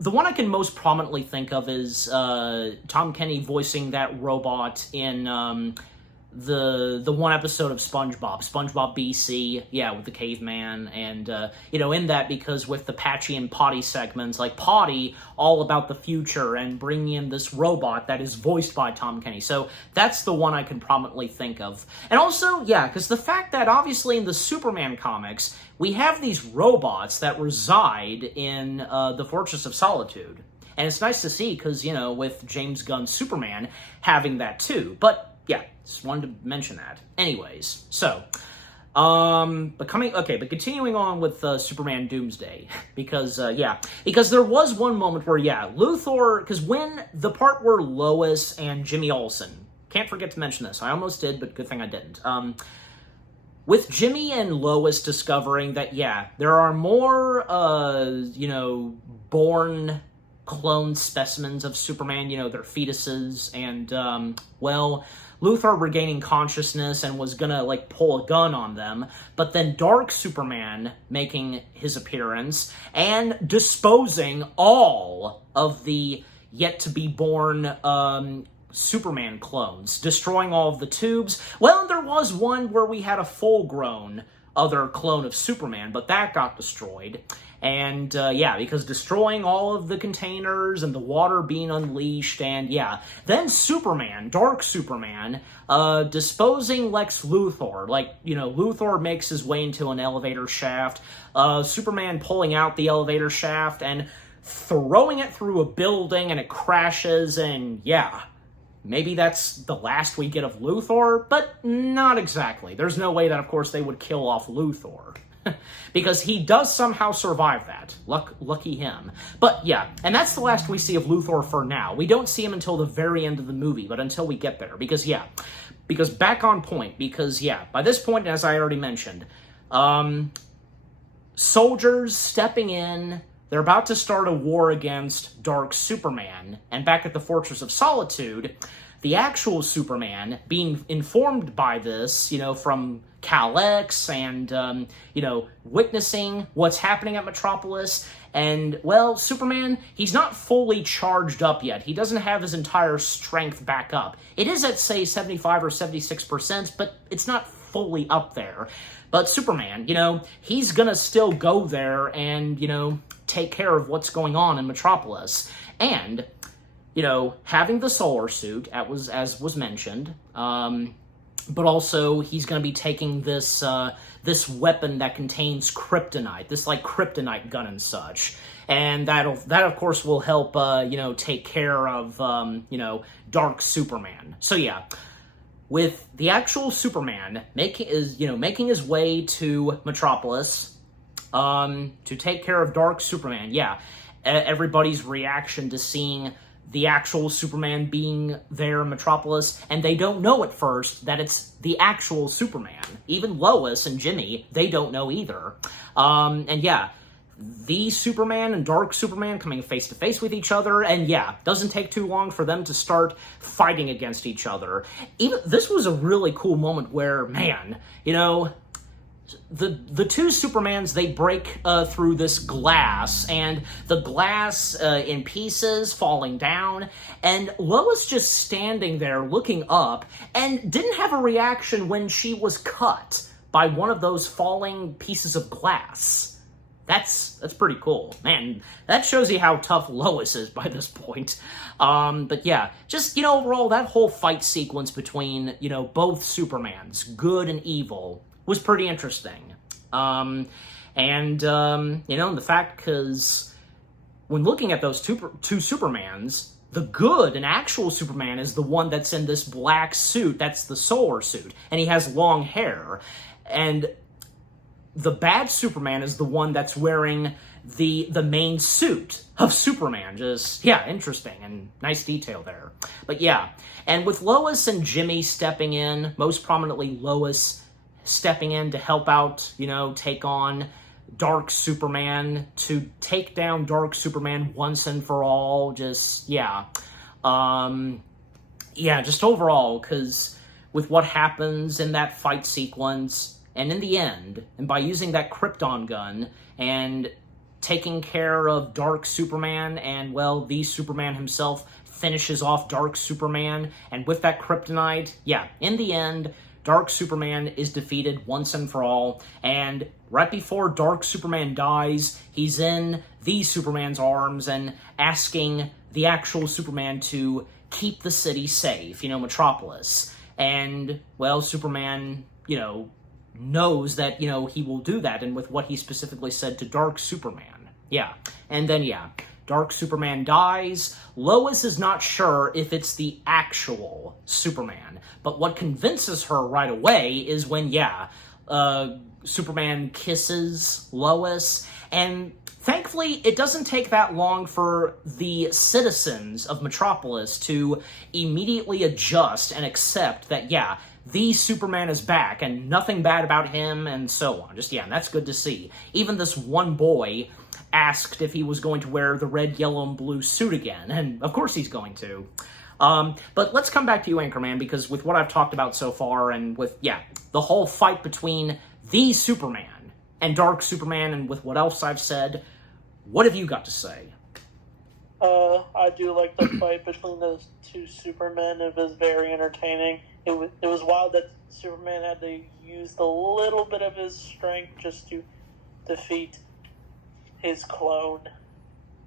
the one I can most prominently think of is Tom Kenny voicing that robot in the one episode of SpongeBob BC, with the caveman, and, in that, because with the Patchy and Potty segments, Potty, all about the future, and bringing in this robot that is voiced by Tom Kenny. So that's the one I can prominently think of. And also, because the fact that, obviously, in the Superman comics, we have these robots that reside in the Fortress of Solitude. And it's nice to see, because, with James Gunn's Superman having that too. But, just wanted to mention that. Anyways, so, but continuing on with Superman Doomsday, because there was one moment where, Luthor, because when the part where Lois and Jimmy Olsen, can't forget to mention this, I almost did, but good thing I didn't, with Jimmy and Lois discovering that, there are more, born clone specimens of Superman, their fetuses, and, Luthor regaining consciousness and was gonna, pull a gun on them, but then Dark Superman making his appearance and disposing all of the yet-to-be-born, Superman clones, destroying all of the tubes. Well, there was one where we had a full-grown other clone of Superman, but that got destroyed. And, because destroying all of the containers and the water being unleashed, and, then Superman, Dark Superman, disposing Lex Luthor. Luthor makes his way into an elevator shaft, Superman pulling out the elevator shaft and throwing it through a building, and it crashes, and, maybe that's the last we get of Luthor, but not exactly. There's no way that, of course, they would kill off Luthor. Because he does somehow survive that. Lucky him. But, and that's the last we see of Luthor for now. We don't see him until the very end of the movie, but until we get there. Because, because back on point, because, by this point, as I already mentioned, soldiers stepping in, they're about to start a war against Dark Superman, and back at the Fortress of Solitude, the actual Superman, being informed by this, from Cal-X and, witnessing what's happening at Metropolis, and, well, Superman, he's not fully charged up yet. He doesn't have his entire strength back up. It is at, say, 75 or 76%, but it's not fully up there. But Superman, he's gonna still go there and, take care of what's going on in Metropolis. And, having the solar suit, as was mentioned, but also he's going to be taking this this weapon that contains kryptonite, this kryptonite gun and such, and that of course will help take care of Dark Superman. So with the actual Superman making his way to Metropolis to take care of Dark Superman, everybody's reaction to seeing the actual Superman being there in Metropolis, and they don't know at first that it's the actual Superman. Even Lois and Jimmy, they don't know either. The Superman and Dark Superman coming face to face with each other, and doesn't take too long for them to start fighting against each other. This was a really cool moment where, man, the two Supermans, they break through this glass, and the glass in pieces falling down, and Lois just standing there looking up and didn't have a reaction when she was cut by one of those falling pieces of glass. That's pretty cool. Man, that shows you how tough Lois is by this point. But yeah, just, overall, that whole fight sequence between, both Supermans, good and evil, was pretty interesting. The fact, because when looking at those two Supermans, the good and actual Superman is the one that's in this black suit, that's the solar suit, and he has long hair. And the bad Superman is the one that's wearing the main suit of Superman. Just, interesting and nice detail there. But yeah, and with Lois and Jimmy stepping in, most prominently Lois stepping in to help out, take on Dark Superman, to take down Dark Superman once and for all. Just, just overall, because with what happens in that fight sequence, and in the end, and by using that Krypton gun and taking care of Dark Superman, and, well, the Superman himself finishes off Dark Superman, and with that kryptonite, in the end, Dark Superman is defeated once and for all, and right before Dark Superman dies, he's in the Superman's arms and asking the actual Superman to keep the city safe, Metropolis. And, well, Superman, knows that, he will do that, and with what he specifically said to Dark Superman. And then, Dark Superman dies. Lois is not sure if it's the actual Superman, but what convinces her right away is when, Superman kisses Lois, and thankfully, it doesn't take that long for the citizens of Metropolis to immediately adjust and accept that, the Superman is back, and nothing bad about him, and so on. Just, and that's good to see. Even this one boy asked if he was going to wear the red, yellow, and blue suit again, and of course he's going to. But let's come back to you, Anchorman, because with what I've talked about so far, and with, the whole fight between the Superman and Dark Superman, and with what else I've said, what have you got to say? I do like the fight between those two Supermen. It was very entertaining. It was wild that Superman had to use a little bit of his strength just to defeat his clone,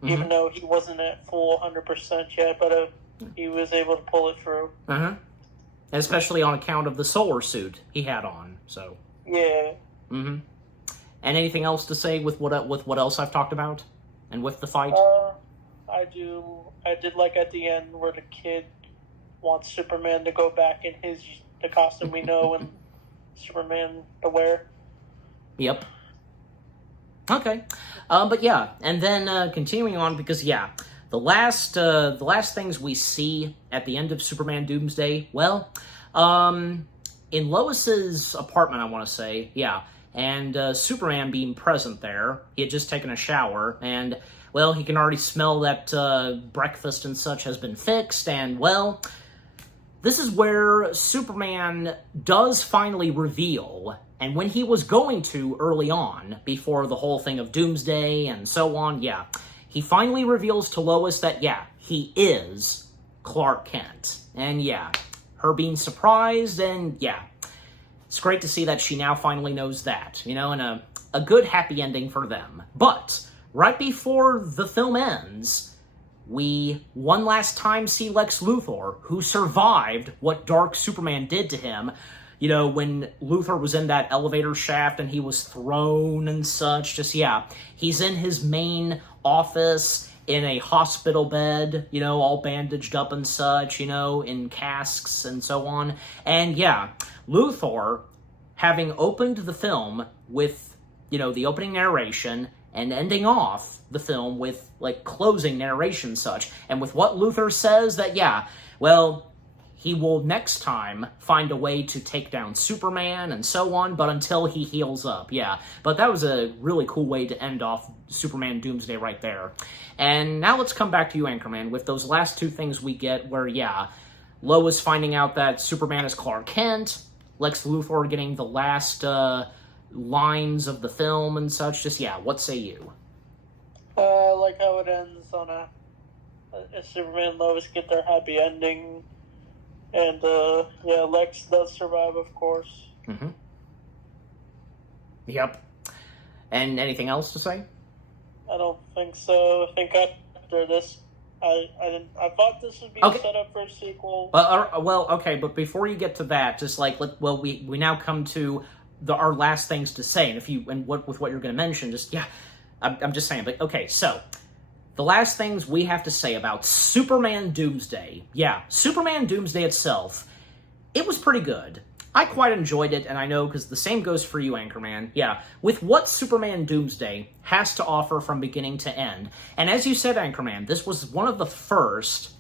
even though he wasn't at full 100% yet, but he was able to pull it through. Especially on account of the solar suit he had on, so. Yeah. And anything else to say with what else I've talked about? And with the fight? I did like at the end where the kid wants Superman to go back in the costume we know and Superman to wear. Yep. Okay. But and then continuing on, because the last things we see at the end of Superman Doomsday, well, in Lois's apartment, I want to say, and Superman being present there, he had just taken a shower, and, well, he can already smell that breakfast and such has been fixed, and, well, this is where Superman does finally reveal, and when he was going to early on, before the whole thing of Doomsday and so on, he finally reveals to Lois that, he is Clark Kent. And her being surprised, and it's great to see that she now finally knows that, and a good happy ending for them. But right before the film ends, we one last time see Lex Luthor, who survived what Dark Superman did to him. When Luthor was in that elevator shaft and he was thrown and such, he's in his main office in a hospital bed, all bandaged up and such, in casks and so on. And Luthor, having opened the film with, the opening narration and ending off the film with, closing narration such, and with what Luthor says that, he will next time find a way to take down Superman and so on, but until he heals up, But that was a really cool way to end off Superman Doomsday right there. And now let's come back to you, Anchorman, with those last two things we get where, Lois finding out that Superman is Clark Kent, Lex Luthor getting the last lines of the film and such? Just, yeah, what say you? I like how it ends on a Superman and Lois get their happy ending, and yeah, Lex does survive, of course. Mm-hmm. Yep. And anything else to say? I don't think so. I think after this, I thought this would be Okay. a setup for a sequel. Well, okay, but before you get to that, just like, we now come to our last things to say, and with what you're going to mention, just, yeah, I'm just saying, but, okay, so, the last things we have to say about Superman Doomsday. Yeah, Superman Doomsday itself, it was pretty good. I quite enjoyed it, and I know, because the same goes for you, Anchorman. Yeah, with what Superman Doomsday has to offer from beginning to end. And as you said, Anchorman, this was one of the first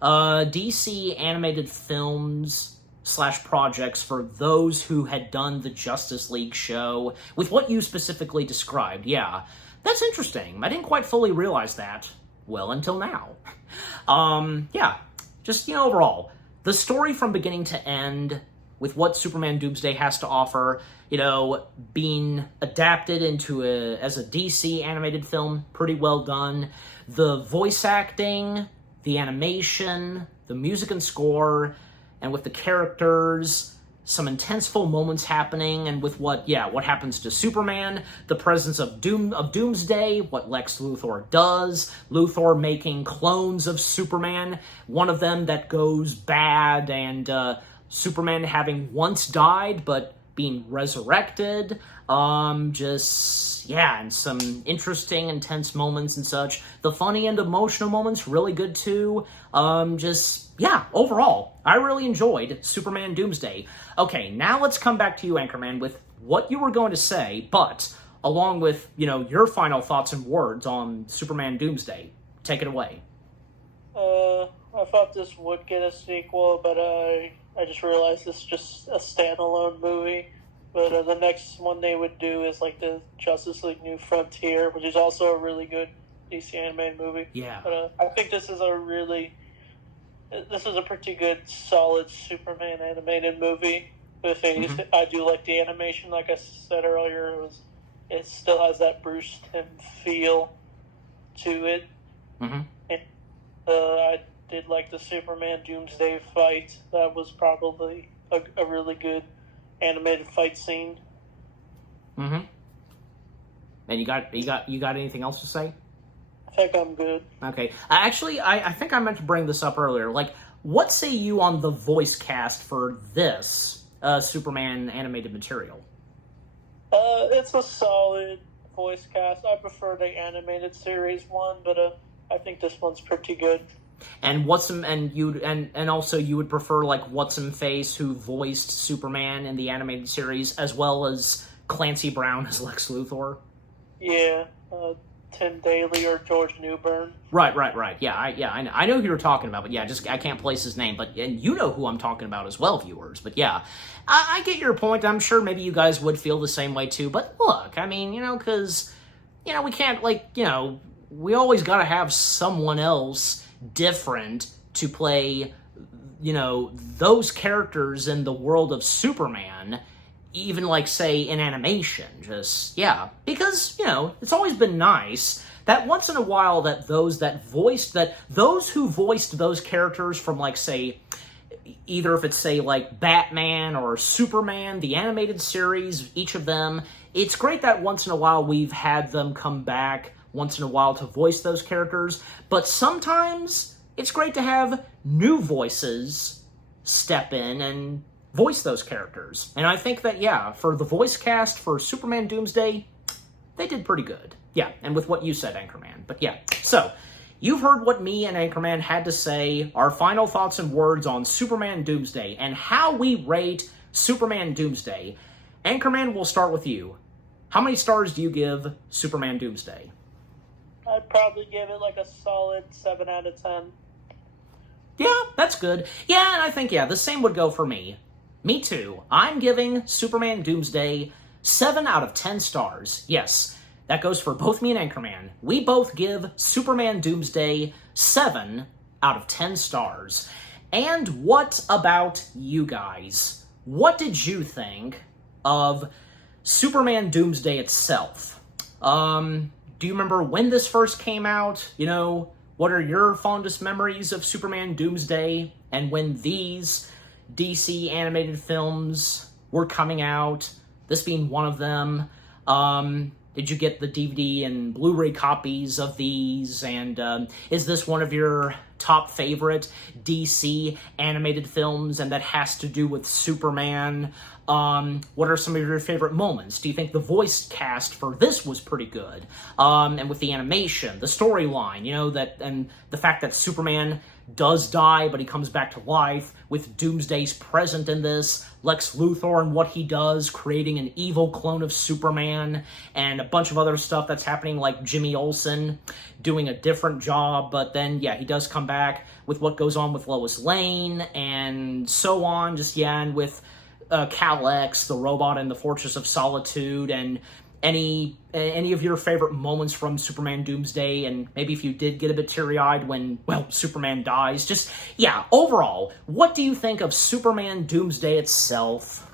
DC animated films / projects for those who had done the Justice League show, with what you specifically described. Yeah, that's interesting. I didn't quite fully realize that, well, until now. Yeah, just, overall, the story from beginning to end, with what Superman Doomsday has to offer, being adapted as a DC animated film, pretty well done. The voice acting, the animation, the music and score, and with the characters, some intenseful moments happening, and with what happens to Superman, the presence of Doomsday, what Lex Luthor does, Luthor making clones of Superman, one of them that goes bad, and Superman having once died, but being resurrected, and some interesting, intense moments and such. The funny and emotional moments, really good too. Overall, I really enjoyed Superman Doomsday. Okay, now let's come back to you, Anchorman, with what you were going to say, but along with, your final thoughts and words on Superman Doomsday. Take it away. I thought this would get a sequel, but I just realized it's just a standalone movie. But the next one they would do is like the Justice League New Frontier, which is also a really good DC animated movie. Yeah. But I think this is a pretty good, solid Superman animated movie. I do like the animation, like I said earlier. It still has that Bruce Timm feel to it. Mm-hmm. And I did like the Superman Doomsday fight. That was probably a really good animated fight scene. Mm-hmm. And you got anything else to say? I think I'm good. Okay. I think I meant to bring this up earlier. Like, what say you on the voice cast for this Superman animated material? It's a solid voice cast. I prefer the animated series one, but I think this one's pretty good. And also you would prefer like What's-Him-Face, who voiced Superman in the animated series, as well as Clancy Brown as Lex Luthor? Yeah, Tim Daly or George Newbern. Right. Yeah, I know who you're talking about, but yeah, I can't place his name. And you know who I'm talking about as well, viewers. But yeah, I get your point. I'm sure maybe you guys would feel the same way too. But look, I mean, because we can't we always got to have someone else different to play, those characters in the world of Superman, even say in animation. Because it's always been nice that once in a while that those who voiced those characters from say either if it's Batman or Superman, the animated series, each of them, it's great that once in a while we've had them come back once in a while to voice those characters, but sometimes it's great to have new voices step in and voice those characters. And I think that, for the voice cast for Superman Doomsday, they did pretty good. Yeah, and with what you said, Anchorman. But so, you've heard what me and Anchorman had to say, our final thoughts and words on Superman Doomsday, and how we rate Superman Doomsday. Anchorman, we'll start with you. How many stars do you give Superman Doomsday? I'd probably give it a solid 7 out of 10. Yeah, that's good. Yeah, and I think, the same would go for me. Me too. I'm giving Superman Doomsday 7 out of 10 stars. Yes, that goes for both me and Anchorman. We both give Superman Doomsday 7 out of 10 stars. And what about you guys? What did you think of Superman Doomsday itself. Do you remember when this first came out? You know, what are your fondest memories of Superman Doomsday and when these DC animated films were coming out? This being one of them. Did you get the DVD and Blu-ray copies of these? And is this one of your top favorite DC animated films, and that has to do with Superman? What are some of your favorite moments? Do you think the voice cast for this was pretty good? And with the animation, the storyline, you know, that, and the fact that Superman does die, but he comes back to life, with Doomsday's present in this, Lex Luthor and what he does, creating an evil clone of Superman, and a bunch of other stuff that's happening, like Jimmy Olsen doing a different job, but then, yeah, he does come back with what goes on with Lois Lane, and so on, just, yeah, and with Cal-X, the robot in the Fortress of Solitude, and any of your favorite moments from Superman Doomsday, and maybe if you did get a bit teary-eyed when, well, Superman dies. Just, yeah, overall, what do you think of Superman Doomsday itself?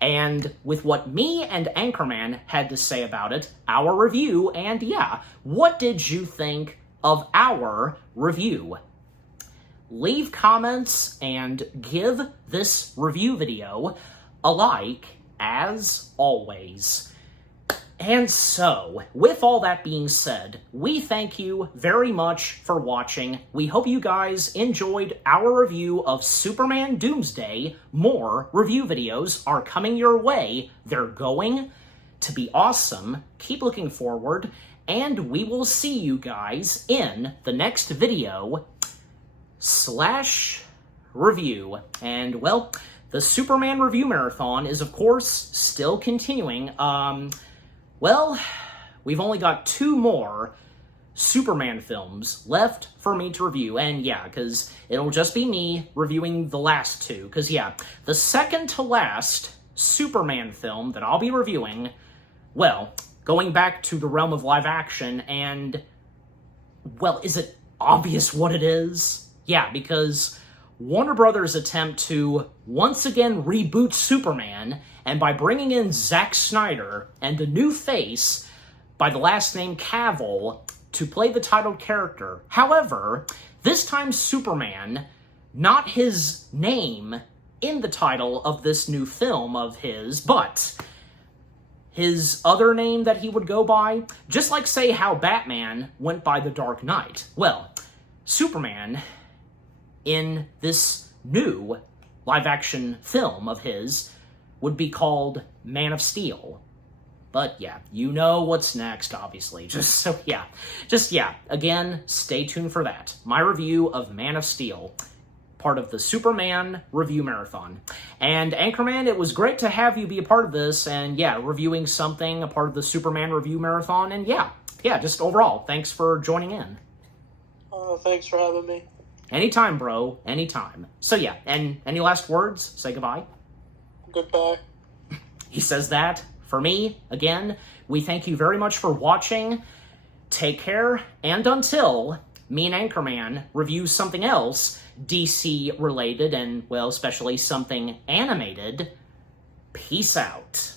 And with what me and Anchorman had to say about it, our review, and yeah, what did you think of our review? Leave comments and give this review video a like, as always. And so, with all that being said, we thank you very much for watching. We hope you guys enjoyed our review of Superman Doomsday. More review videos are coming your way. They're going to be awesome. Keep looking forward, and we will see you guys in the next video / review. And, well, the Superman Review Marathon is, of course, still continuing. Well, we've only got 2 more Superman films left for me to review. And, yeah, because it'll just be me reviewing the last 2. Because, yeah, the second to last Superman film that I'll be reviewing, well, going back to the realm of live action, and, well, is it obvious what it is? Yeah, because Warner Brothers' attempt to once again reboot Superman, and by bringing in Zack Snyder and a new face by the last name Cavill to play the titled character. However, this time Superman, not his name in the title of this new film of his, but his other name that he would go by, just like, say, how Batman went by the Dark Knight. Well, Superman, in this new live-action film of his, would be called Man of Steel. But, yeah, you know what's next, obviously. Just, yeah. Again, stay tuned for that. My review of Man of Steel, part of the Superman Review Marathon. And, Anchorman, it was great to have you be a part of this, and, yeah, reviewing something, a part of the Superman Review Marathon, and, yeah, just overall, thanks for joining in. Thanks for having me. Anytime, bro. Anytime. So, yeah, and any last words? Say goodbye. Goodbye. He says that. For me, again, we thank you very much for watching. Take care, and until me and Anchorman review something else DC-related, and, well, especially something animated, peace out.